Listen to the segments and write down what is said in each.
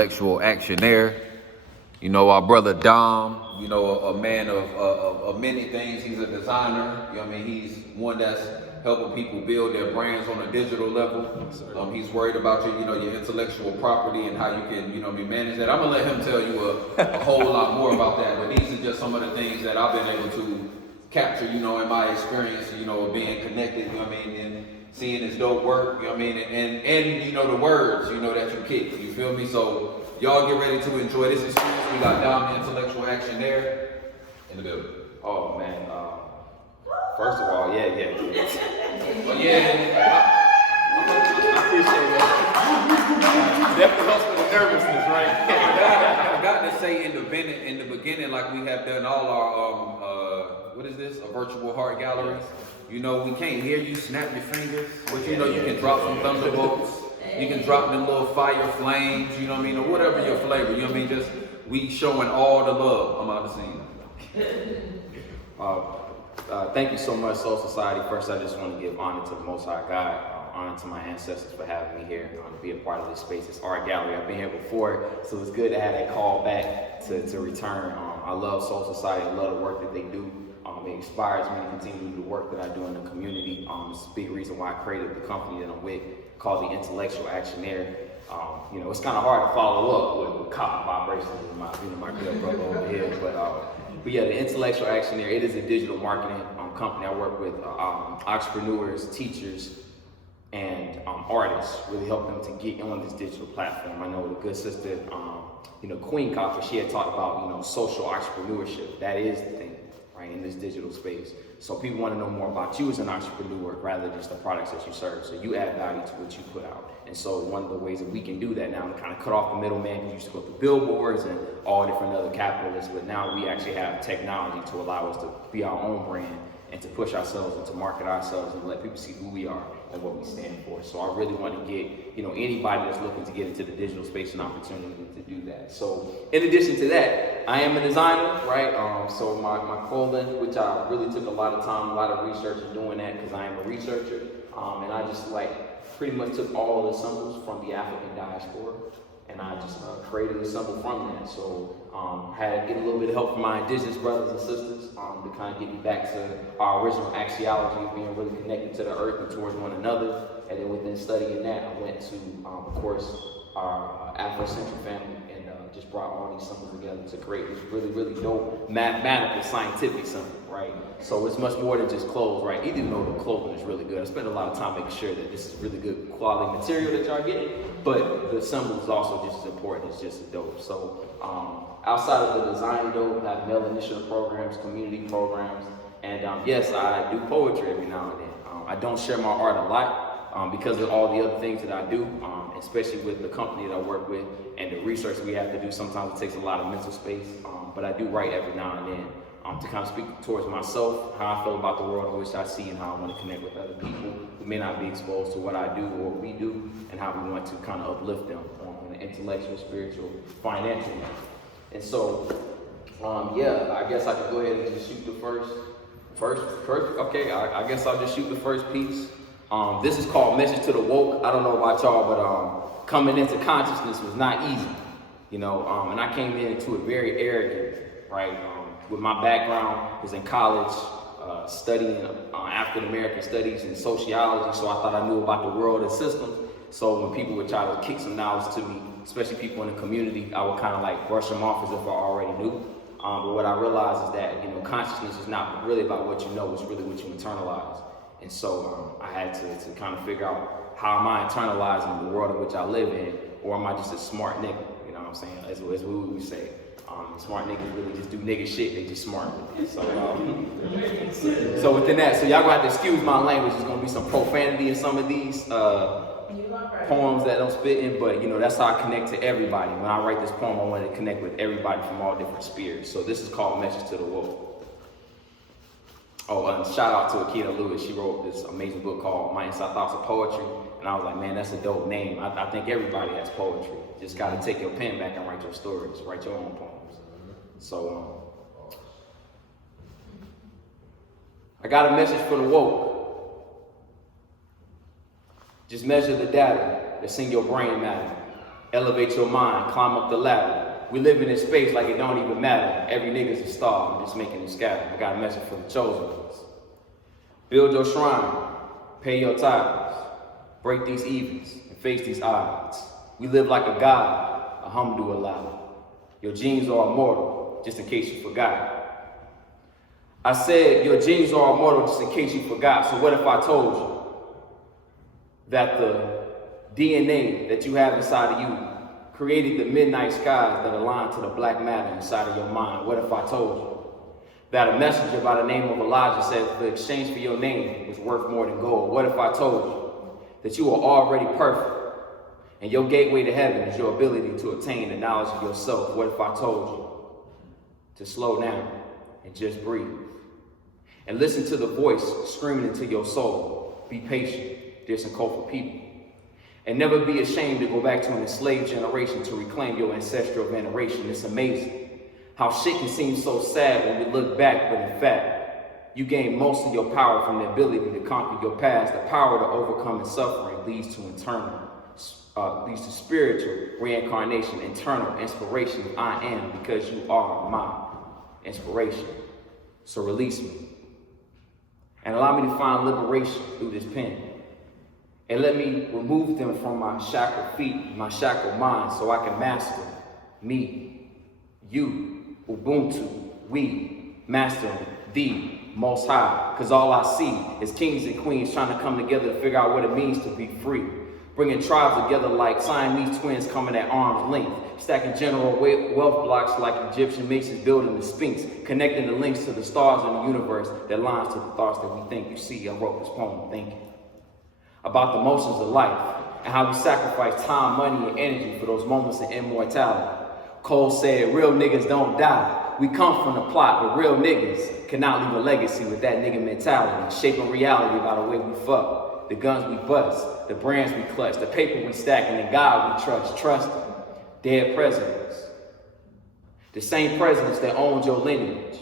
intellectual actionaire. You know, our brother Dom, you know, a man of many things. He's a designer. You know what I mean? He's one that's helping people build their brands on a digital level. He's worried about your intellectual property and how you can, manage that. I'm gonna let him tell you a whole lot more about that. But these are just some of the things that I've been able to capture, in my experience, of being connected, and seeing his dope work, and the words, that you kick, you feel me? So y'all get ready to enjoy this experience. We got Dom, the intellectual actionaire, in the building. Oh man, first of all, yeah. But yeah, I appreciate that. Definitely helps with the nervousness, right? I forgot to say in the beginning, like we have done all our what is this? A virtual heart galleries. We can't hear you snap your fingers, but you can drop some thunderbolts. You can drop them little fire flames, or whatever your flavor, just we showing all the love. I'm out of scene. Thank you so much, Soul Society. First, I just want to give honor to the Most High God, honor to my ancestors for having me here, to be a part of this space, this art gallery. I've been here before, so it's good to have that call back to return. I love Soul Society. I love the work that they do. It inspires me to continue the work that I do in the community. It's a big reason why I created the company that I'm with, called the Intellectual Actionaire. It's kind of hard to follow up with copper vibrations and my good brother over here. But yeah, the Intellectual Actionaire, it is a digital marketing company. I work with entrepreneurs, teachers, and artists, really help them to get on this digital platform. I know the good sister, Queen Copper, she had talked about, social entrepreneurship. That is the thing, right, in this digital space. So people want to know more about you as an entrepreneur rather than just the products that you serve. So you add value to what you put out. And so one of the ways that we can do that now to kind of cut off the middleman, we used to go through billboards and all different other capitalists, but now we actually have technology to allow us to be our own brand and to push ourselves and to market ourselves and let people see who we are and what we stand for. So I really want to get, anybody that's looking to get into the digital space an opportunity to do that. So in addition to that, I am a designer, right? So my clothing, which I really took a lot of time, a lot of research in doing that because I am a researcher. And I just pretty much took all of the symbols from the African diaspora and I just created a symbol from that. So had to get a little bit of help from my indigenous brothers and sisters to kind of get me back to our original axiology of being really connected to the earth and towards one another. And then within studying that, I went to, of course, our Afrocentric family and just brought all these symbols together to create this really, really dope mathematical, scientific symbol, right? So it's much more than just clothes, right? Even though the clothing is really good, I spent a lot of time making sure that this is really good quality material that y'all getting, but the symbol is also just as important. It's just as dope. So outside of the design dope, I have male initiative programs, community programs, and yes, I do poetry every now and then. I don't share my art a lot because of all the other things that I do, especially with the company that I work with and the research we have to do. Sometimes it takes a lot of mental space, but I do write every now and then to kind of speak towards myself, how I feel about the world in which I see and how I want to connect with other people who may not be exposed to what I do or what we do, and how we want to kind of uplift them on an intellectual, spiritual, financial level. And so, yeah, I guess I could go ahead and just shoot the first, okay, I guess I'll just shoot the first piece. This is called Message to the Woke. I don't know about y'all, but coming into consciousness was not easy, and I came into it very arrogant, right? With my background, was in college, studying African American studies and sociology, so I thought I knew about the world and systems. So when people would try to kick some knowledge to me, especially people in the community, I would kind of brush them off as if I already knew. But what I realized is that, consciousness is not really about what you know, it's really what you internalize. And so I had to kind of figure out, how am I internalizing the world in which I live in, or am I just a smart nigga? You know what I'm saying? As we would say. Smart niggas really just do nigga shit, they just smart with it. So within that, so y'all gonna have to excuse my language. There's gonna be some profanity in some of these poems that I'm spitting, but that's how I connect to everybody. When I write this poem, I want to connect with everybody from all different spheres. So this is called Message to the Woke. Oh, and shout out to Akita Lewis. She wrote this amazing book called My Inside Thoughts of Poetry. And I was like, man, that's a dope name. I think everybody has poetry. Just got to take your pen back and write your stories, write your own poems. So, I got a message for the woke. Just measure the data that's in your brain matter. Elevate your mind, climb up the ladder. We live in this space like it don't even matter. Every nigga's a star, I'm just making it scatter. I got a message for the chosen ones. Build your shrine, pay your tithes, break these evils, and face these odds. We live like a god, alhamdulillah. Your genes are immortal, just in case you forgot. I said your genes are immortal, just in case you forgot. So what if I told you that the DNA that you have inside of you created the midnight skies that align to the black matter inside of your mind? What if I told you that a messenger by the name of Elijah said the exchange for your name was worth more than gold? What if I told you that you are already perfect and your gateway to heaven is your ability to attain the knowledge of yourself? What if I told you to slow down and just breathe and listen to the voice screaming into your soul? Be patient, there's some code for people. And never be ashamed to go back to an enslaved generation to reclaim your ancestral veneration. It's amazing how shit can seem so sad when we look back, but in fact, you gain most of your power from the ability to conquer your past. The power to overcome suffering leads to spiritual reincarnation, internal inspiration. I am because you are my inspiration. So release me and allow me to find liberation through this pen. And let me remove them from my shackled feet, my shackled mind, so I can master me, you, Ubuntu, we, mastering the Most High. Because all I see is kings and queens trying to come together to figure out what it means to be free. Bringing tribes together like Siamese twins coming at arm's length. Stacking general wealth blocks like Egyptian masons building the Sphinx. Connecting the links to the stars in the universe that lines to the thoughts that we think. You see, I wrote this poem thinking about the motions of life and how we sacrifice time, money, and energy for those moments of immortality. Cole said, real niggas don't die. We come from the plot, but real niggas cannot leave a legacy with that nigga mentality. Shaping reality by the way we fuck, the guns we bust, the brands we clutch, the paper we stack, and the God we trust him. Dead presidents. The same presidents that owned your lineage.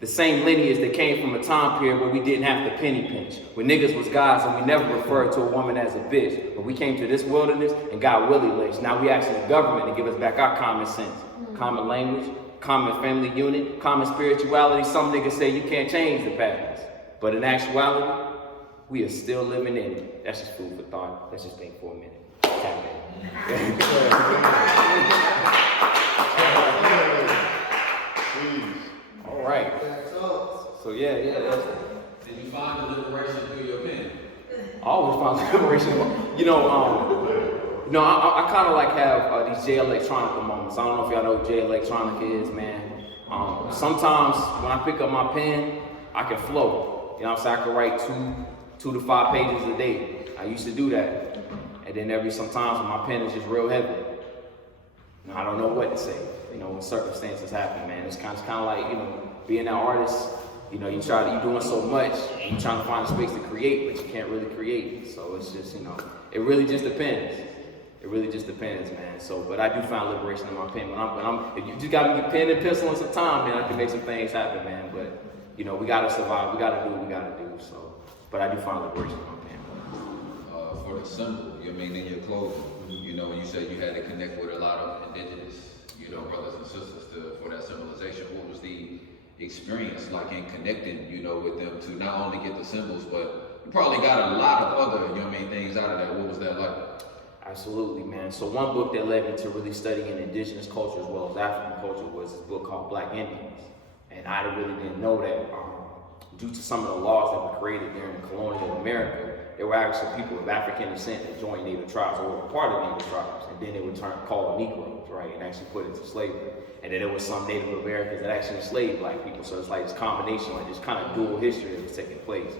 The same lineage that came from a time period where we didn't have to penny pinch, where niggas was guys and we never referred to a woman as a bitch. But we came to this wilderness and got willy lynched. Now we asking the government to give us back our common sense, common language, common family unit, common spirituality. Some niggas say you can't change the past, but in actuality, we are still living in it. That's just food for thought. Let's just think for a minute. Tap in. All right. So yeah. Did you find the liberation through your pen? I always find the liberation. I kind of like have these J Electronica moments. I don't know if y'all know what J Electronica is, man. Sometimes when I pick up my pen, I can flow. You know what I'm saying? I can write two to 5 pages a day. I used to do that. And then sometimes when my pen is just real heavy, I don't know what to say. When circumstances happen, man. It's kind of like, being an artist, you're doing so much and you're trying to find a space to create, but you can't really create. So it's just, it really just depends. It really just depends, man. So, but I do find liberation in my pen. If you just got me a pen and pencil and some time, man, I can make some things happen, man. But, we gotta survive. We gotta do what we gotta do. So, but I do find liberation in my pen. For the symbol, in your clothing, when you said you had to connect with a lot of indigenous, brothers and sisters for that symbolization, what was the experience like in connecting, with them to not only get the symbols, but you probably got a lot of other, things out of that. What was that like? Absolutely, man. So one book that led me to really studying indigenous culture as well as African culture was this book called Black Indians. And I really didn't know that due to some of the laws that were created during colonial America, there were actually people of African descent that joined Native tribes or were part of Native tribes, and then they were called Negroes, right, and actually put into slavery. And then there was some Native Americans that actually enslaved Black people, so it's like this combination, like this kind of dual history that was taking place.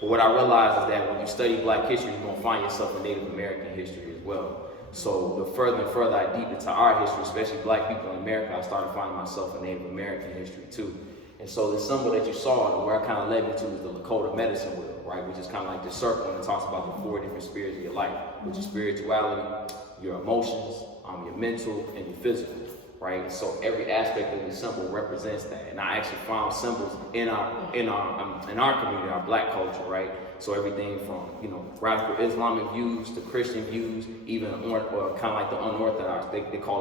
But what I realized is that when you study Black history, you're going to find yourself in Native American history as well. So the further and further I deep into our history, especially Black people in America, I started finding myself in Native American history too. And so the symbol that you saw and where it kind of led me to was the Lakota medicine wheel, right? Which is kind of like the circle, and it talks about the 4 different spheres of your life, which is spirituality, your emotions, your mental, and your physical, right? So every aspect of the symbol represents that. And I actually found symbols in our community, our black culture, right? So everything from, you know, radical Islamic views to Christian views, even kind of like the unorthodox, they call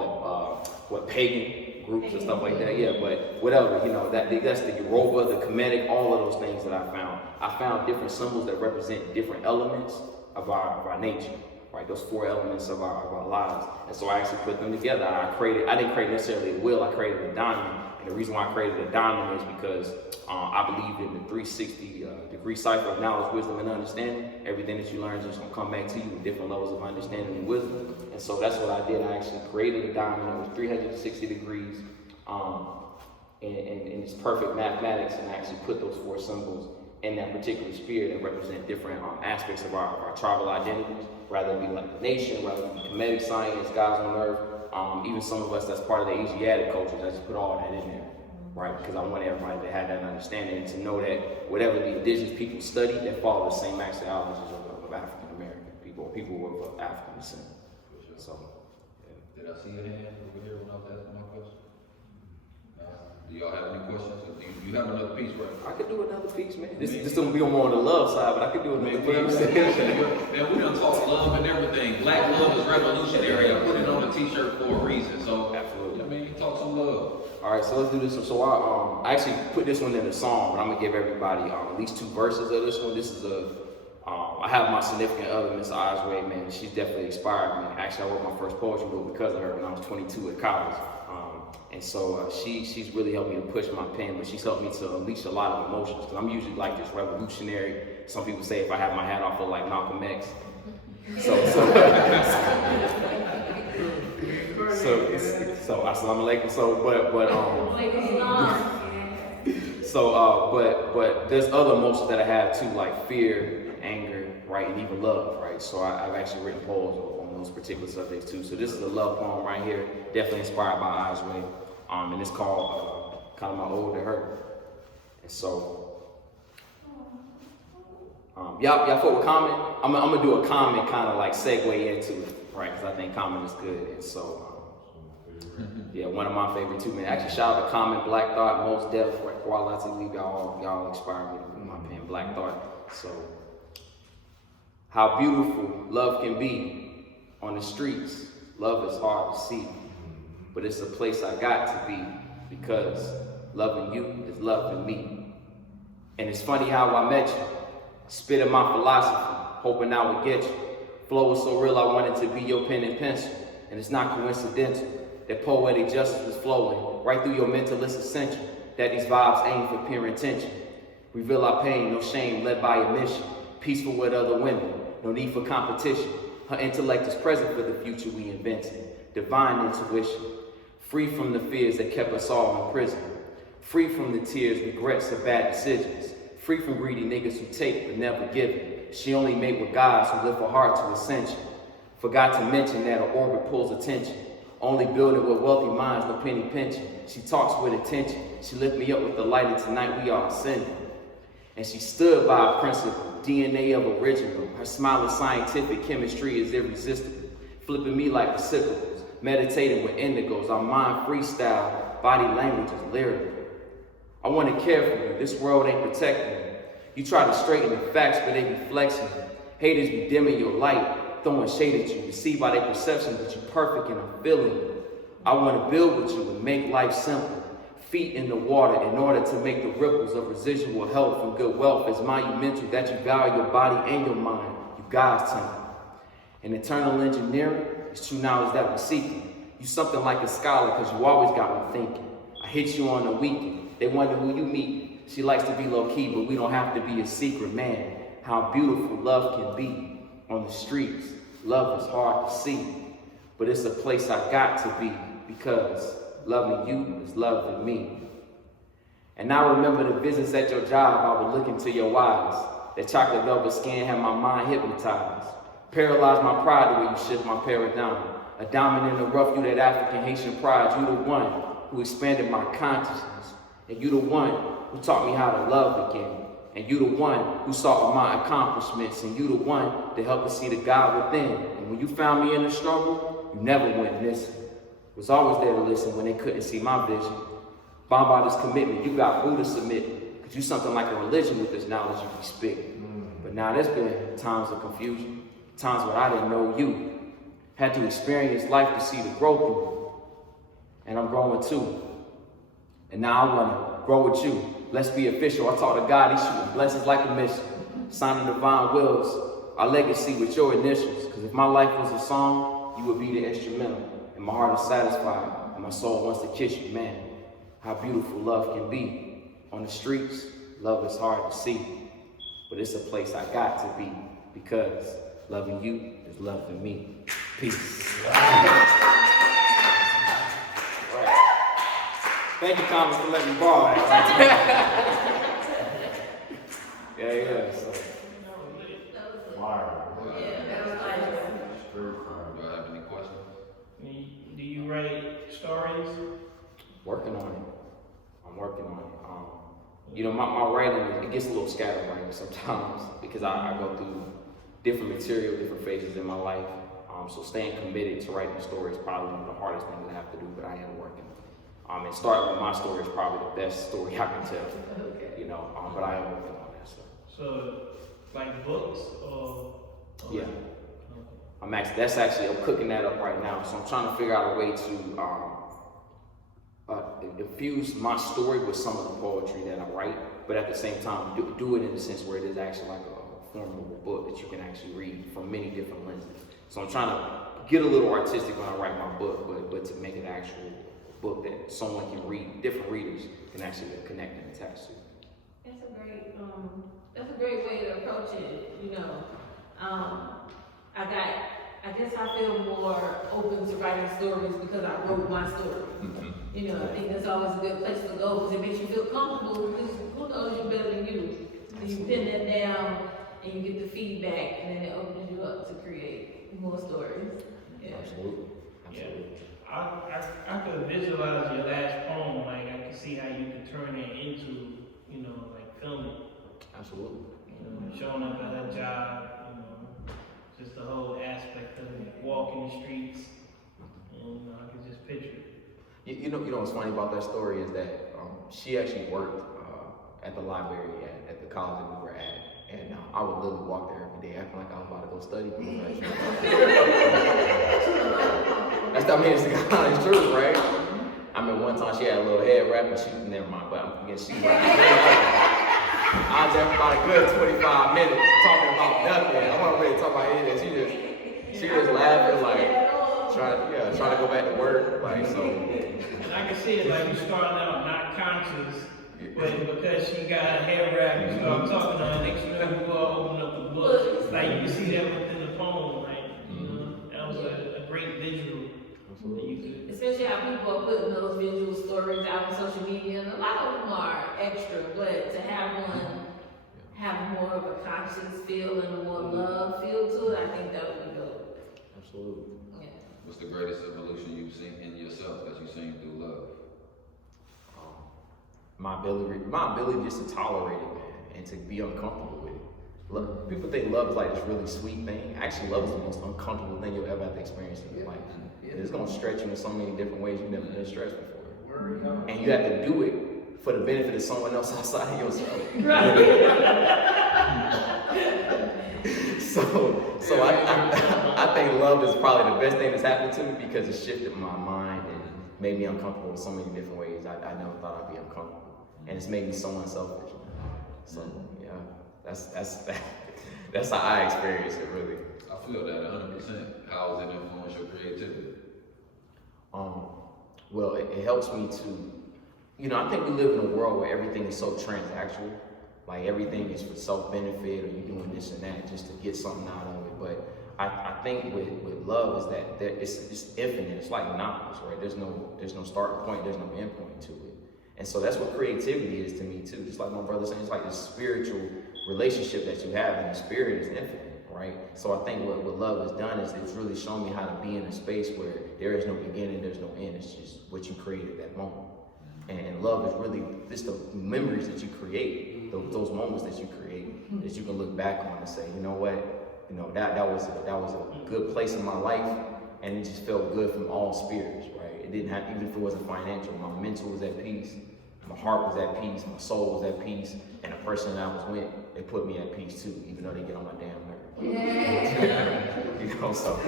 it pagan groups and stuff like that. Yeah, but whatever, you know, that's the Yoruba, the Kemetic, all of those things that I found. I found different symbols that represent different elements of our nature, right? Those 4 elements of our lives. And so I actually put them together. I didn't create necessarily a wheel, I created a diamond. And the reason why I created a diamond is because I believe in the 360 degree cipher of knowledge, wisdom, and understanding. Everything that you learn is just gonna come back to you with different levels of understanding and wisdom. And so that's what I did. I actually created a diamond that was 360 degrees in its perfect mathematics, and I actually put those 4 symbols in that particular sphere that represent different aspects of our tribal identities, rather it be like the nation, rather it be Kemetic science, gods on earth, even some of us that's part of the Asiatic cultures, I just put all that in there, right? Because I want everybody to have that understanding and to know that whatever the indigenous people study, they follow the same ideologies of African American people of African descent. So, yeah. Did I see a hand over here when I was asking my question? Do y'all have any questions? Do you have another piece, right? I could do another piece, man. This don't be on more on the love side, but I could do another piece. Man, we done talk love and everything. Black love is revolutionary. I put it on a t-shirt for a reason. So absolutely. I mean, you talk some love. All right, so let's do this. So I actually put this one in the song, but I'm gonna give everybody at least 2 verses of this one. This is I have my significant other, Miss Osway, man. She's definitely inspired me. Actually, I wrote my first poetry book because of her when I was 22 at college. And so she's really helped me to push my pen, but she's helped me to unleash a lot of emotions, because I'm usually like this revolutionary. Some people say if I have my hat off, I look like Malcolm X. So assalamu alaikum. But there's other emotions that I have too, like fear, anger, right, and even love, right? So I've actually written poems on those particular subjects too. So this is a love poem right here, definitely inspired by Osway, and it's called kind of my ode to her. And so, y'all fuck with comment? I'm gonna do a comment kind of like segue into it, right? Because I think comment is good. And so, yeah, one of my favorite too, man. Actually, shout out to Comment, Black Thought, Most Def, Quality League. Y'all inspire me with my pen, Black Thought. So, how beautiful love can be on the streets. Love is hard to see, but it's a place I got to be, because loving you is loving me. And it's funny how I met you, spitting my philosophy, hoping I would get you. Flow was so real I wanted to be your pen and pencil, and it's not coincidental that poetic justice was flowing right through your mentalist ascension, that these vibes aim for pure intention. Reveal our pain, no shame, led by a mission, peaceful with other women, no need for competition. Her intellect is present for the future we invented, divine intuition, free from the fears that kept us all in prison, free from the tears, regrets of bad decisions, free from greedy niggas who take but never give. She only made with guys who lift her heart to ascension. Forgot to mention that her orbit pulls attention, only building with wealthy minds, no penny pension. She talks with attention, she lift me up with the light, and tonight we are ascending. And she stood by a principle, DNA of original. Her smile is scientific, chemistry is irresistible. Flipping me like recyclables, meditating with indigos. Our mind freestyle, body language is lyrical. I want to care for you, this world ain't protecting you. You try to straighten the facts, but they be flexing you. Haters be dimming your light, throwing shade at you. You see by their perception that you're perfect and I'm feeling you. I want to build with you and make life simple. Feet in the water in order to make the ripples of residual health and good wealth as monumental that you value your body and your mind, you God's temple. And eternal engineering is true knowledge that we're seeking. You something like a scholar because you always got me thinking. I hit you on the weekend, they wonder who you meet. She likes to be low key, but we don't have to be a secret, man. How beautiful love can be on the streets. Love is hard to see, but it's a place I got to be, because loving you is loving me. And I remember the visits at your job, I would look into your eyes. That chocolate velvet skin had my mind hypnotized. Paralyzed my pride the way you shift my paradigm. A diamond in the rough, you that African Haitian pride. You the one who expanded my consciousness. And you the one who taught me how to love again. And you the one who saw my accomplishments. And you the one to help us see the God within. And when you found me in the struggle, you never went missing. Was always there to listen when they couldn't see my vision. Bound by this commitment, you got Buddha submit. Could you something like a religion with this knowledge you be spitting. But now there's been times of confusion, times where I didn't know you. Had to experience life to see the growth in you. And I'm growing too. And now I wanna grow with you. Let's be official. I talk to God, He's shooting blessings like a mission. Signing divine wills, our legacy with your initials. Cause if my life was a song, you would be the instrumental. And my heart is satisfied, and my soul wants to kiss you, man. How beautiful love can be. On the streets, love is hard to see. But it's a place I got to be. Because loving you is loving me. Peace. Thank you, Thomas, for letting me borrow that. yeah. So. Wow. Do I have any questions? Do you write stories? Working on it. I'm working on it. You know, my writing, it gets a little scatterbrained sometimes because I go through different material, different phases in my life. So staying committed to writing a story is probably one of the hardest things I have to do, but I am working. And starting with my story is probably the best story I can tell. You know, but I am working on that stuff. So, like books or Yeah. Okay. I'm cooking that up right now. So I'm trying to figure out a way to infuse my story with some of the poetry that I write, but at the same time do it in a sense where it is actually like a form of a book that you can actually read from many different lenses. So I'm trying to get a little artistic when I write my book, but to make it an actual book that someone can read, different readers can actually connect and attach to. That's a great way to approach it, you know. I guess I feel more open to writing stories because I wrote my story. You know, I think that's always a good place to go because it makes you feel comfortable because who knows you better than you. So you pin that down and you get the feedback and then it opens you up to create more stories. Yeah. Absolutely. Yeah. I could visualize your last poem, like I could see how you could turn it into, you know, like filming. Absolutely. You know, showing up at a job, you know, just the whole aspect of it, walking the streets, and you know, I could just picture it. You know what's funny about that story is that she actually worked at the library at the college that we were at, and I would literally walk there every day acting like I was about to go study. It's the honest truth, right? I remember one time she had a little head wrap and she never mind, but I'm thinking she was I was there for about a good 25 minutes talking about nothing. I wasn't really talking about anything. She just laughing like trying to go back to work. Like so. And I can see it like you starting out not conscious, but because she got her hair wrapped, you start talking to her, next thing you go open up the book. Like you can see that within the poem, like you know, that was a great visual. Especially how people are putting those visual stories out on social media, and a lot of them are extra, but to have one have more of a conscious feel and a more love feel to it, I think that would be dope. Absolutely. Yeah. What's the greatest evolution you've seen in yourself that you've seen through love? My ability just to tolerate it, man, and to be uncomfortable with it. Look, people think love is like this really sweet thing. Actually, love is the most uncomfortable thing you'll ever have to experience in your life. It's gonna stretch you in so many different ways you've never been stretched before. And you have to do it for the benefit of someone else outside of yourself. So I think love is probably the best thing that's happened to me because it shifted my mind and made me uncomfortable in so many different ways. I never thought I'd be uncomfortable. And it's made me so unselfish. So yeah, that's how I experience it really. I feel that 100%. How has it influenced your creativity? Well, it helps me to, you know, I think we live in a world where everything is so transactional. Like everything is for self-benefit or you're doing this and that just to get something out of it. But I think with love is that it's infinite. It's like knowledge, right? There's no starting point, there's no end point to it. And so that's what creativity is to me too. Just like my brother saying, it's like this spiritual relationship that you have and the spirit is infinite, right? So I think what love has done is it's really shown me how to be in a space where there is no beginning, there's no end. It's just what you create at that moment. And love is really just the memories that you create, those moments that you create, that you can look back on and say, you know what, you know, that was a good place in my life, and it just felt good from all spirits, right? It didn't have, even if it wasn't financial, my mental was at peace, my heart was at peace, my soul was at peace, and the person that I was with, they put me at peace too, even though they get on my damn nerves. You know, so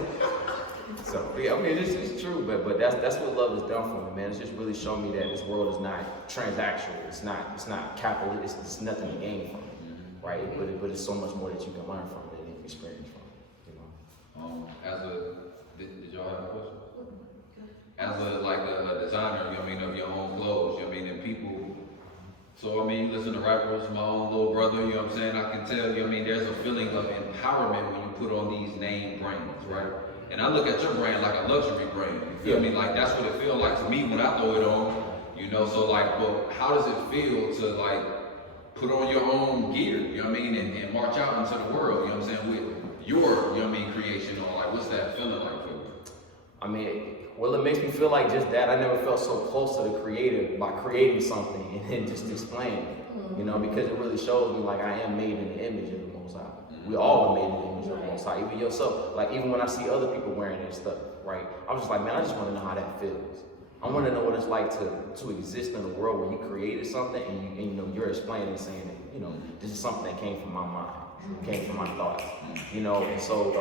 yeah, I mean, it's true, but that's what love has done for me, man. It's just really shown me that this world is not transactional. It's not capitalist. It's nothing to gain from it, right? But it's so much more that you can learn from it and experience from it, you know. Did y'all have a question? As a designer, you know what I mean, of your own clothes, you know what I mean, and people. So I mean, you listen to rappers, my own little brother, you know what I'm saying. I can tell you, I mean, there's a feeling of empowerment when you put on these name brands, right? And I look at your brand like a luxury brand. You feel me? Like that's what it feels like to me when I throw it on. You know, so like, but how does it feel to like put on your own gear? You know what I mean, and march out into the world. You know what I'm saying, with your, you know what I mean, creation or like, what's that feeling like for you? I mean, well, it makes me feel like just that. I never felt so close to the creator by creating something and then just displaying it. You know, because it really shows me like I am made in the image of the Most High. We all are made in the image of the Most High, even yourself. Like even when I see other people wearing their stuff, right? I was just like, man, I just want to know how that feels. I want to know what it's like to exist in a world where you created something and you know you're explaining and saying that, you know, this is something that came from my mind, came from my thoughts, you know. And so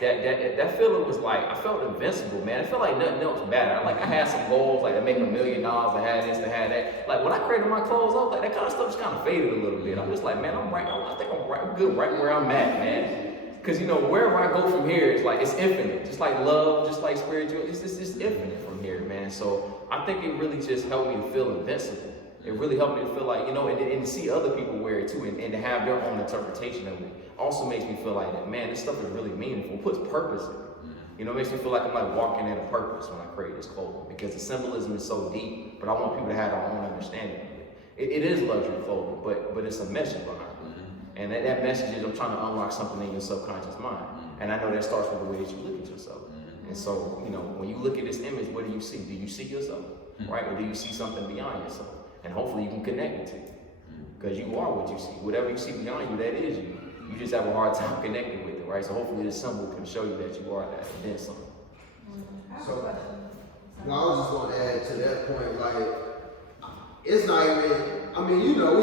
that feeling was like, I felt invincible, man. It felt like nothing else mattered. Like I had some goals, like to make $1 million, to have this, to have that. Like when I created my clothes, I was like, that kind of stuff just kind of faded a little bit. I'm just like, man, I think I'm good right where I'm at, man. Because, you know, wherever I go from here, it's like, it's infinite. Just like love, just like spiritual, it's infinite from here, man. So I think it really just helped me to feel invincible. It really helped me to feel like, you know, and to see other people wear it too, and to have their own interpretation of it also makes me feel like that, man, this stuff is really meaningful. It puts purpose in it. You know, it makes me feel like I'm like walking in a purpose when I create this clothing, because the symbolism is so deep, but I want people to have their own understanding of it. It is luxury clothing, but it's a message behind it. And that message is, I'm trying to unlock something in your subconscious mind. And I know that starts with the way that you look at yourself. And so, you know, when you look at this image, what do you see? Do you see yourself, right? Or do you see something beyond yourself? And hopefully you can connect it to you. Because you are what you see. Whatever you see beyond you, that is you. You just have a hard time connecting with it, right? So hopefully this symbol can show you that you are that, and then something. So, no, I was just going to add to that point, like, it's not even, I mean, you know,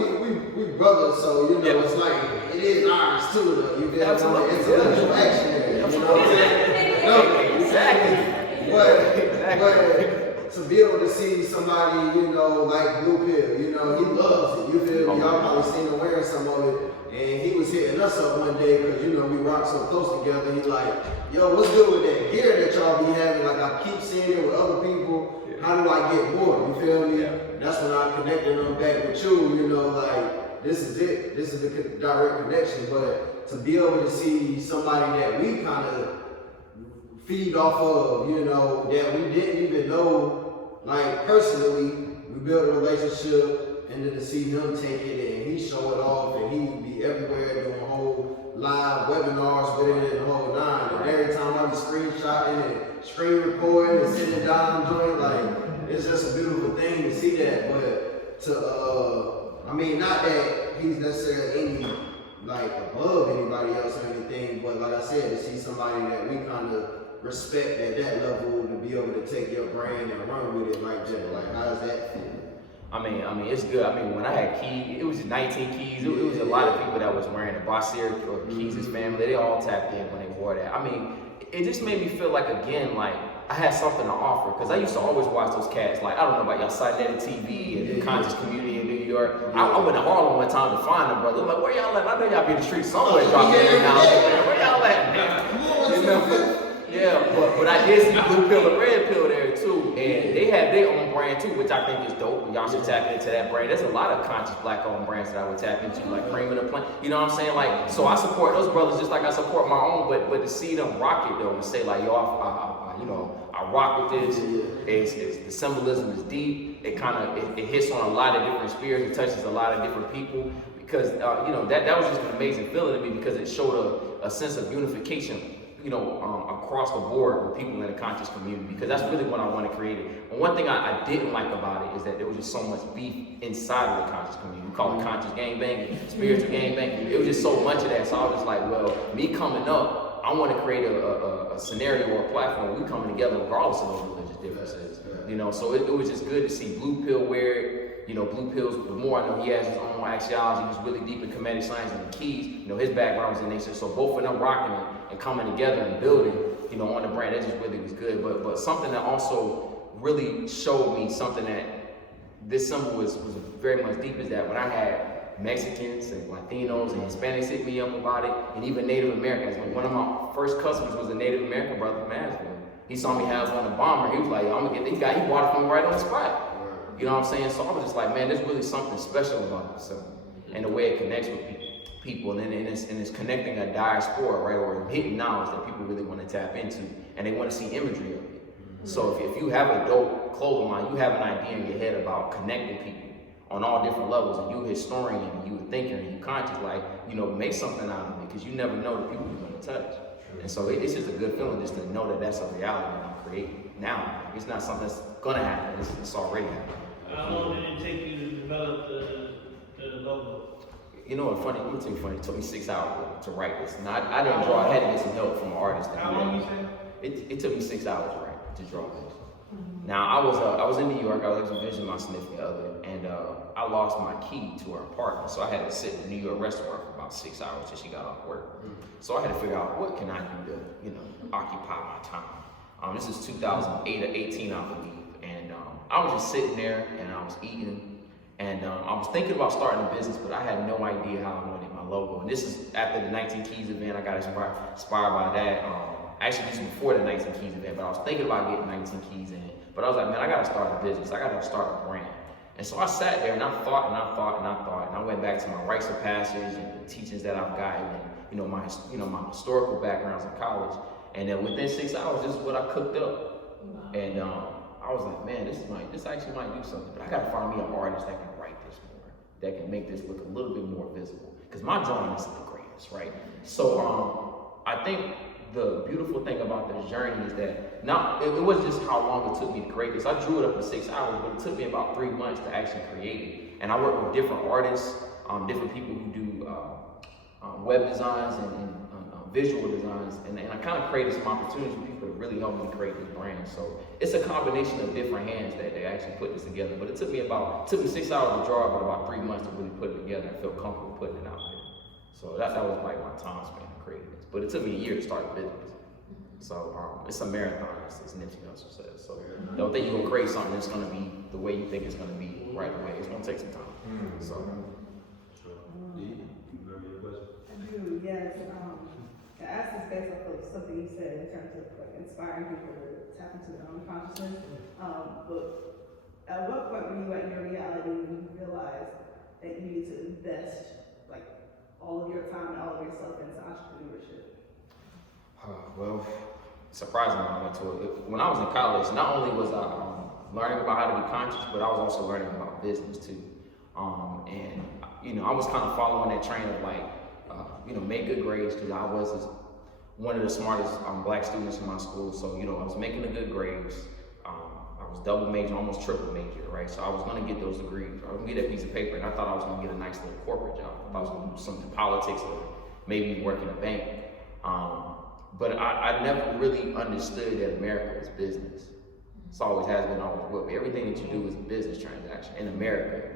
we brothers, so, you know, it's like, it is ours too, though. You get it on the intellectual action, you know what I'm saying? No, Exactly. But to be able to see somebody, you know, like Blue Pill, you know, he loves it, you feel me? Y'all probably seen him wearing some of it. And he was hitting us up one day because, you know, we rock so close together. He's like, yo, what's good with that gear that y'all be having? Like, I keep seeing it with other people. How do I get more? You feel me? That's when I connected them back with you, you know, like, this is it. This is the direct connection. But to be able to see somebody that we kind of feed off of, you know, that we didn't even know, like, personally, we built a relationship. And then to see him take it and he show it off and he be everywhere doing whole live webinars with it and the whole nine. And every time I be screenshotting and screen recording and sitting down joint, like it's just a beautiful thing to see that. But to I mean, not that he's necessarily any like above anybody else or anything, but like I said, to see somebody that we kind of respect at that level, to be able to take your brand and run with it like that. Like how does that feel? I mean, it's good. I mean, when I had Key, it was just 19 Keys. It was a lot of people that was wearing it. Bossier or Keys' family, they all tapped in when they wore that. I mean, it just made me feel like, again, like I had something to offer. Because I used to always watch those cats. Like, I don't know about y'all, Cybernetic TV and the conscious community in New York. I went to Harlem one time to find them, brother. I'm like, where y'all at? I know y'all be in the street somewhere dropping every now and then. Where y'all at, man? You know? Yeah, but I did see Blue Pill and Red Pill there too, and they have their own brand too, which I think is dope. Y'all should tap into that brand. There's a lot of conscious black-owned brands that I would tap into, like Cream of the Plant. You know what I'm saying? Like, so I support those brothers just like I support my own, but to see them rock it though, and say like, yo, I rock with this. It's the symbolism is deep. It kind of it hits on a lot of different spheres. It touches a lot of different people because you know that was just an amazing feeling to me because it showed a sense of unification. You know, across the board with people in the conscious community, because that's really what I want to create. And one thing I didn't like about it is that there was just so much beef inside of the conscious community. We call it conscious gangbanging, spiritual gangbanging. It was just so much of that. So I was just like, well, me coming up, I want to create a scenario or a platform where we coming together regardless of those religious differences. You know, so it was just good to see Blue Pill wear it. You know, Blue Pill's, the more I know, he has his own axiology. He's really deep in comedic science and the keys. You know, his background was in nature. So both of them rocking it and coming together and building, you know, on the brand, that just really was good. But something that also really showed me something that this symbol was very much deep is that when I had Mexicans and Latinos and Hispanics hit me up about it, and even Native Americans. Like one of my first customers was a Native American brother from Asheville. He saw me have one a bomber. He was like, I'm gonna get this guy. He bought it from me right on the spot. You know what I'm saying? So I was just like, man, there's really something special about this symbol and the way it connects with people, and it's connecting a diaspora, right, or hidden knowledge that people really want to tap into, and they want to see imagery of it. So if you have a dope clothing line, you have an idea in your head about connecting people on all different levels, and you a historian, and you a thinker, and you conscious, like, you know, make something out of it, because you never know the people you're going to touch. And so it's just a good feeling just to know that that's a reality that I'm creating now. It's not something that's going to happen, it's already happening. How long did it take you to develop the logo? You know what, funny, let me tell you funny, it took me 6 hours to write this. Now, I didn't draw, I had to get some help from an artist. How long you said? It took me 6 hours, right, to draw this. Now, I was in New York, I was visiting my significant other, and I lost my key to her apartment, so I had to sit in a New York restaurant for about 6 hours till she got off work. So I had to figure out what can I do to, you know, occupy my time. This is 2008 or 18, I believe, and I was just sitting there, and I was eating, and I was thinking about starting a business, but I had no idea how I wanted my logo. And this is after the 19 Keys event. I got inspired by that. Actually, this is before the 19 Keys event, but I was thinking about getting 19 Keys in. But I was like, man, I gotta start a business. I gotta start a brand. And so I sat there and I thought, and I went back to my rites of passage and the teachings that I've gotten, and my historical backgrounds in college. And then within 6 hours, this is what I cooked up. And I was like, man, this actually might do something. But I gotta find me an artist that can write this more, that can make this look a little bit more visible. Because my drawing isn't the greatest, right? So I think the beautiful thing about this journey is that it wasn't just how long it took me to create this. I drew it up in 6 hours, but it took me about 3 months to actually create it. And I work with different artists, different people who do web designs and visual designs, and I kind of created some opportunities for people to really help me create this brand. So it's a combination of different hands that they actually put this together. But it took me 6 hours to draw it, but about 3 months to really put it together and feel comfortable putting it out there. So that was like my time spent creating this. But it took me a year to start a business. So it's a marathon, as Nipsey Hussle says. So don't think you're gonna create something that's gonna be the way you think it's gonna be right away. It's gonna take some time. So. I do, yes. I asked this based off of something you said in terms of like inspiring people to tap into their own consciousness. But at what point were you at your reality when you realized that you needed to invest like all of your time and all of yourself into entrepreneurship? Well, surprisingly, I went to it. When I was in college, not only was I learning about how to be conscious, but I was also learning about business too. And I was kind of following that train of like, make good grades, because I was one of the smartest black students in my school. So, I was making the good grades. I was double major, almost triple major, right? So I was gonna get those degrees. I was gonna get that piece of paper, and I thought I was gonna get a nice little corporate job. I was gonna do something in politics or maybe work in a bank. But I never really understood that America was business. It's always has been, always will be. Everything that you do is a business transaction in America,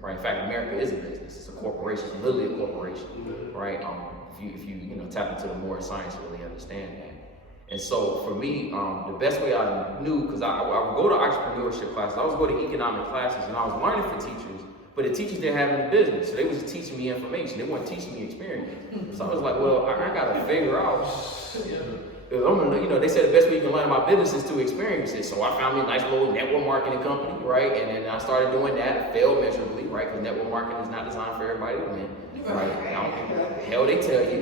right? In fact, America is a business. It's a corporation. It's literally a corporation, right? If you tap into the more science, you really understand that. And so for me, the best way I knew, because I would go to entrepreneurship classes, I was going to economic classes, and I was learning for teachers, but the teachers didn't have any business, so they was just teaching me information. They weren't teaching me experience. So I was like, well, I gotta figure out. They said the best way you can learn about business is to experience it. So I found me a nice little network marketing company, right? And then I started doing that. It failed miserably, right? Because network marketing is not designed for everybody to win, right? Hell, they tell you,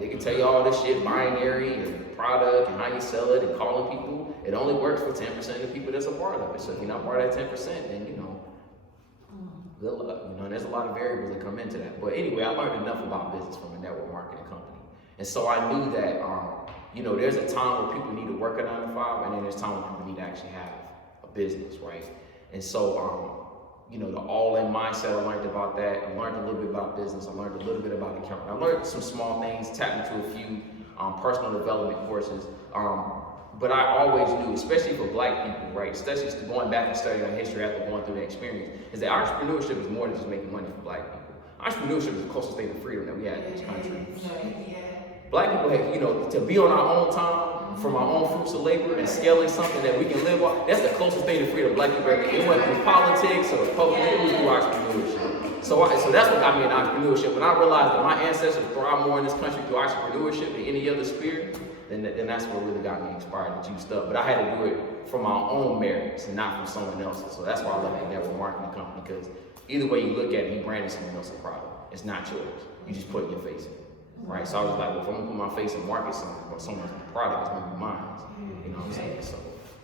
they can tell you all this shit, binary and product and how you sell it and calling people. It only works for 10% of the people that's a part of it. So if you're not part of that 10%, then good luck. And there's a lot of variables that come into that. But anyway, I learned enough about business from a network marketing company. And so I knew that, there's a time where people need to work a 9 to 5, and then there's time where people need to actually have a business, right? And so, the all-in mindset, I learned about that. I learned a little bit about business. I learned a little bit about accounting. I learned some small things, tapped into a few personal development courses. But I always knew, especially for black people, right, especially going back and studying history after going through the experience, is that entrepreneurship is more than just making money for black people. Entrepreneurship is the closest thing to freedom that we have in this country. Black people have, you know, to be on our own time, from our own fruits of labor and scaling something that we can live on, that's the closest thing to freedom black people ever. It wasn't through politics or public, it was through entrepreneurship. So that's what got me in entrepreneurship. When I realized that my ancestors thrive more in this country through entrepreneurship than any other spirit, then that's what really got me inspired to juice up. But I had to do it from my own merits and not from someone else's. So that's why I love the network marketing company, because either way you look at it, you branded someone else's product. It's not yours. You just put your face in it. Right? So I was like, well, if I'm gonna put my face and market something or someone's product, it's gonna be mine. You know what I'm saying? So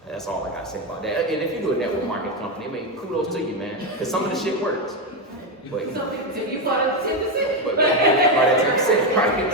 that's all I gotta say about that. And if you do a network marketing company, I mean, kudos to you, man. Because some of the shit works. But you know, you part of the 10%. but part of that 10%, right?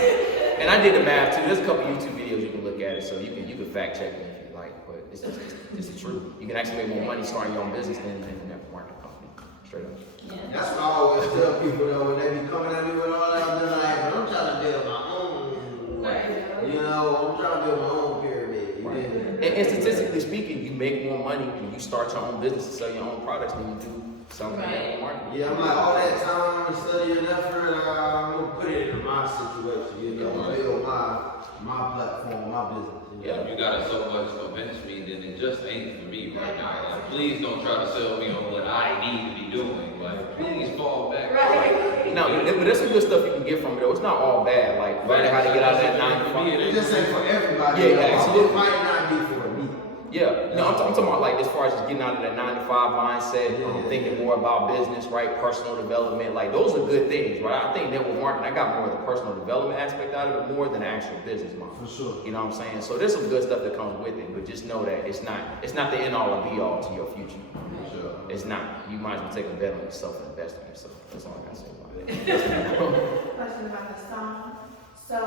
And I did the math too. There's a couple YouTube videos you can look at it, so you can fact check it if you like. But it's the truth. You can actually make more money starting your own business than a network marketing company. Straight up. Yeah. That's what I always tell people though, when they be coming at me with all that, I'm like, I'm trying to build my own. Right. You know, I'm trying to build my own pyramid. Right. And statistically speaking, you make more money when you start your own business and sell your own products than you do selling your own market. Yeah, I'm like, all that time and study and effort, I'm gonna put it in my situation, you know, build my platform, my business. Yeah, you gotta so much convince me that it just ain't for me right now. Like, please don't try to sell me on what I need to be doing. Like, please fall back. Right. No, but there's some good stuff you can get from it though. It's not all bad. Like learning how to get out of that 9 to 5. It just ain't for everybody. Yeah, absolutely. It might not be for me. Yeah, no, I'm talking about like as far as just getting out of that 9 to 5 mindset, thinking more about business, right? Personal development, like those are good things, right? I think network marketing, I got more of the personal development aspect out of it more than the actual business model. For sure. You know what I'm saying? So there's some good stuff that comes with it, but just know that it's not the end all or be all to your future. For sure. It's not. You might as well take a bet on yourself and invest in yourself. That's all I gotta say about it. Question about the song. So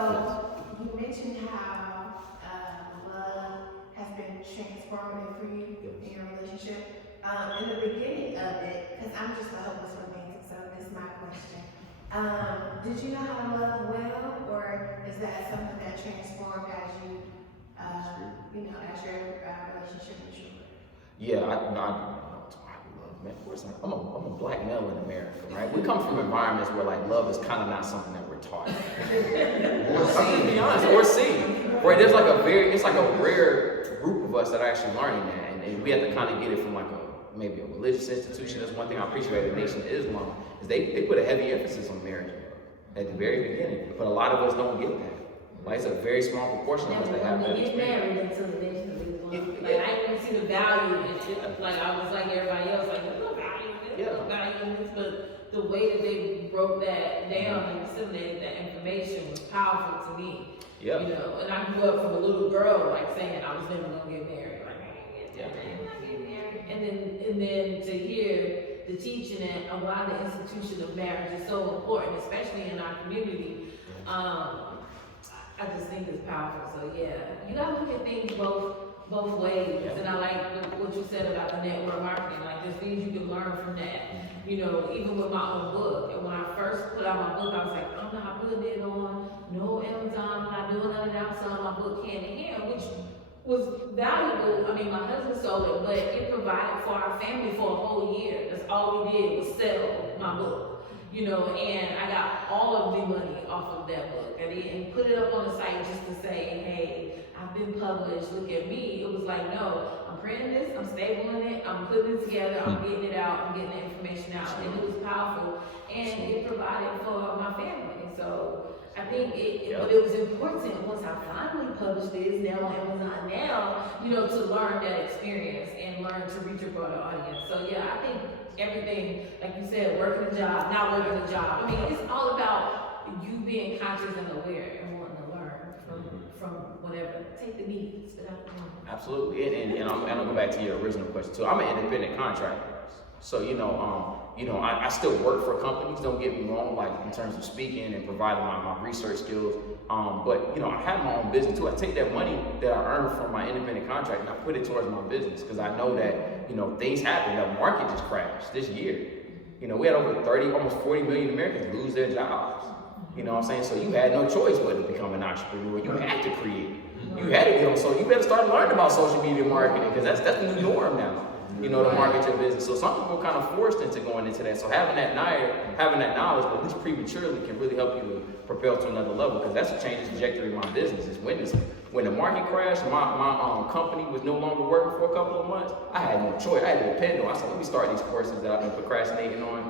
you mentioned how love has been transformative for you in your relationship. In the beginning of it, because I'm just a hopeless romantic, so this is my question. Did you know how to love well, or is that something that transformed as you, as your relationship matured? Yeah, I love, man. I'm a black male in America, right? We come from environments where like love is kind of not something that we're taught. I'm gonna be honest, or seen. Right? There's like it's like a rare group of us that are actually learning that, and we have to kind of get it from like maybe a religious institution. That's one thing I appreciate about the Nation of Islam is they put a heavy emphasis on marriage at the very beginning, but a lot of us don't get that. Like it's a very small proportion of us that have that Get experience. married until the Nation of Islam. Like I didn't see the value in it. Like I was like everybody else, like there's no value in this, there's no value in this. But the way that they broke that down and disseminated that information was powerful to me. Yeah. You know, and I grew up from a little girl like saying I was never gonna get married. Like I'm not getting married. And then to hear the teaching that why the institution of marriage is so important, especially in our community. I just think it's powerful. So yeah, you gotta look at things both ways. And I like what you said about the network marketing. Like there's things you can learn from that. You know, even with my own book. And when I first put out my book, I was like, I'm not putting it on no Amazon. I'm not doing none of that. I'm selling my book hand in hand, which was valuable. I mean, my husband sold it, but it provided for our family for a whole year. That's all we did was sell my book. You know, and I got all of the money off of that book. I didn't put it up on the site just to say, hey, I've been published, look at me. It was like, no, I'm printing this, I'm stabling it, I'm putting it together, I'm getting it out, I'm getting the information out. And it was powerful. And it provided for my family. So I think but it was important once I finally published this, now on Amazon now, you know, to learn that experience and learn to reach a broader audience. So yeah, I think everything, like you said, working a job, not working a job. I mean, it's all about you being conscious and aware and wanting to learn from whatever. Take the needs, but not the money. Absolutely, and I'll go back to your original question too. I'm an independent contractor, so I still work for companies. Don't get me wrong, like in terms of speaking and providing my research skills. But I have my own business too. I take that money that I earn from my independent contract and I put it towards my business because I know that things happen. The market just crashed this year. We had over 30, almost 40 million Americans lose their jobs. You know what I'm saying? So you had no choice but to become an entrepreneur. You had to create. You had to get on, so you better start learning about social media marketing, because that's the new norm now. You know, to market your business. So some people are kind of forced into going into that. So having that knowledge, at least prematurely, can really help you to propel to another level, because that's what changed the trajectory of my business. Is when the market crashed, my company was no longer working for a couple of months. I had no choice. I had to depend on. I said, let me start these courses that I've been procrastinating on.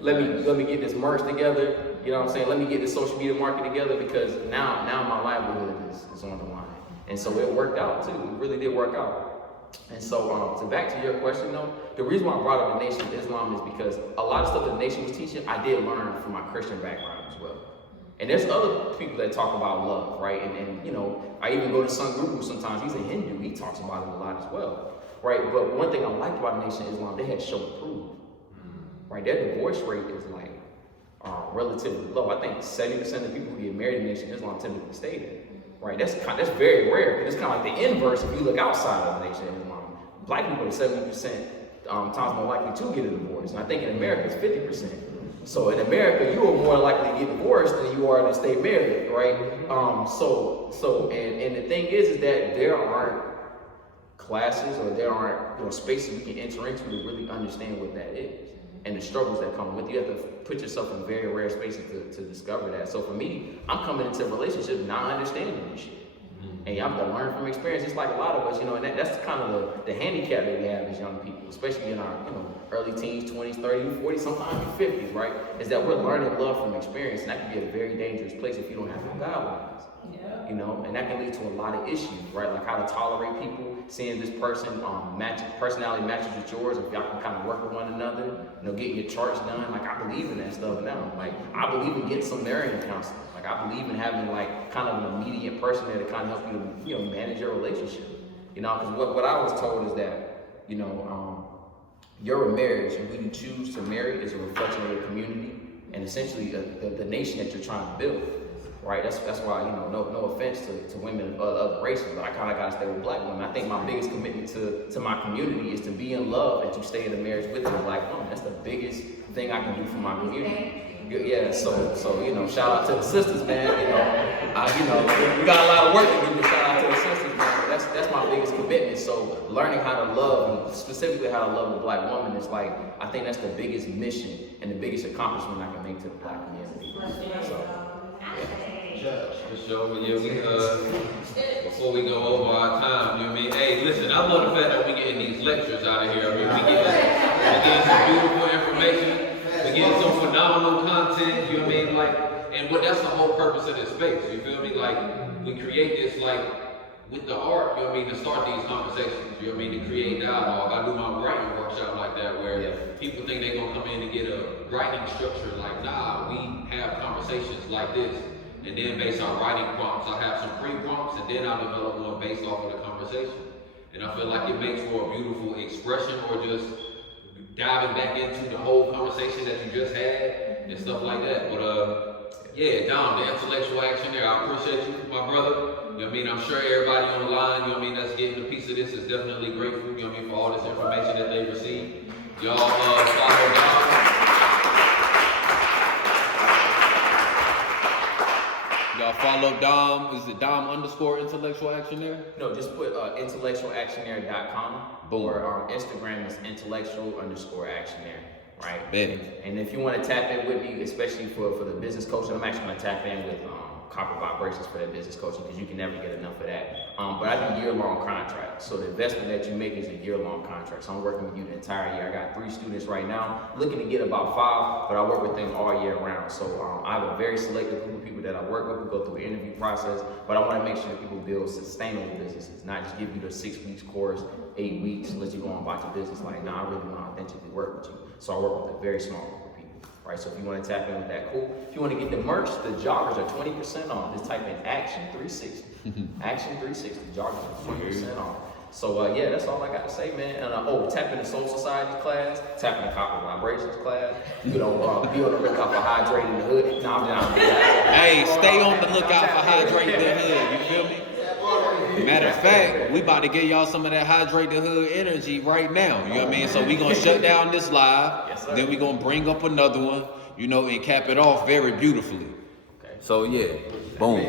Let me get this merch together. You know what I'm saying? Let me get this social media market together, because now my livelihood is on the line. And so it worked out too. It really did work out. And so back to your question though, the reason why I brought up the Nation of Islam is because a lot of stuff that the Nation was teaching, I did learn from my Christian background as well. And there's other people that talk about love, right? And you know, I even go to Sun Guru sometimes. He's a Hindu. He talks about it a lot as well, right? But one thing I liked about the Nation of Islam, they had show and prove, right? Their divorce rate is like relatively low. I think 70% of the people who get married in the Nation of Islam typically stay there. Right, that's very rare, because it's kind of like the inverse if you look outside of the Nation of Islam. Black people are 70% times more likely to get a divorce, and I think in America it's 50%. So in America, you are more likely to get divorced than you are to stay married, right? And the thing is that there aren't classes, or there aren't spaces we can enter into to really understand what that is and the struggles that come with it. You have to put yourself in very rare spaces to discover that. So for me, I'm coming into a relationship not understanding this shit. And you have to learn from experience, just like a lot of us, and that's kind of the handicap that we have as young people, especially in our early teens, 20s, 30s, 40s, sometimes 50s, right? Is that we're learning love from experience, and that can be a very dangerous place if you don't have no guidelines. And that can lead to a lot of issues, right? Like how to tolerate people, seeing this person personality matches with yours, if y'all can kind of work with one another, getting your charts done. Like I believe in that stuff now. Like I believe in getting some marriage counseling. Like I believe in having like kind of an immediate person there to kind of help you to manage your relationship. Because what I was told is that your marriage, and who you choose to marry, is a reflection of your community and essentially the nation that you're trying to build. Right, that's why no offense to women of other races, but I kind of gotta stay with black women. I think my biggest commitment to my community is to be in love and to stay in a marriage with a black woman. That's the biggest thing I can do for my community. Yeah, so shout out to the sisters, man. We got a lot of work to do, but shout out to the sisters, man. That's my biggest commitment. So learning how to love, and specifically how to love a black woman, is like, I think that's the biggest mission and the biggest accomplishment I can make to the black community. So. For sure, but yeah, before we go over our time, Hey, listen, I love the fact that we getting these lectures out of here. We getting some beautiful information, we getting some phenomenal content, and that's the whole purpose of this space, you feel me? Like, we create this, with the art, to start these conversations, to create dialogue. I do my writing workshop like that, where people think they're gonna come in and get a writing structure. Like, nah, we have conversations like this. And then based on writing prompts, I have some pre-prompts, and then I develop one based off of the conversation. And I feel like it makes for a beautiful expression, or just diving back into the whole conversation that you just had and stuff like that. But Dom, the intellectual actionaire, I appreciate you, my brother. I'm sure everybody on the line, that's getting a piece of this is definitely grateful, for all this information that they received. Y'all follow Dom. Y'all follow Dom. Is it Dom_intellectual actionaire? No, just put intellectualactionaire.com. Boom. Or intellectual_actionaire, right? Bet. And if you want to tap in with me, especially for the business coaching, I'm actually going to tap in with Copper Vibrations for that business coaching, because you can never get enough of that. But I do year-long contracts. So the investment that you make is a year-long contract. So I'm working with you the entire year. I got 3 students right now, looking to get about 5, but I work with them all year round. So I have a very selective group of people that I work with. We go through an interview process, but I want to make sure that people build sustainable businesses, not just give you the 6 weeks course, 8 weeks, and let you go on about your business. Like, nah, I really want to authentically work with you. So I work with a very small group of people. Right, so if you want to tap in with that, cool. If you want to get the merch, the joggers are 20% off. Just type in Action 360. Action 360. Joggers are 20% off. So that's all I got to say, man. And tap in the S.O.U.L Society class, tap in the Copper Vibrations class. Be on the lookout for Hydrating the Hood. No, I'm down. Hey, stay on the lookout for Hydrating the Hood. You feel me? Matter of fact, we about to get y'all some of that Hydrate the Hood energy right now. You know what I mean? So we gonna shut down this live, then we gonna bring up another one, and cap it off very beautifully. So yeah, boom.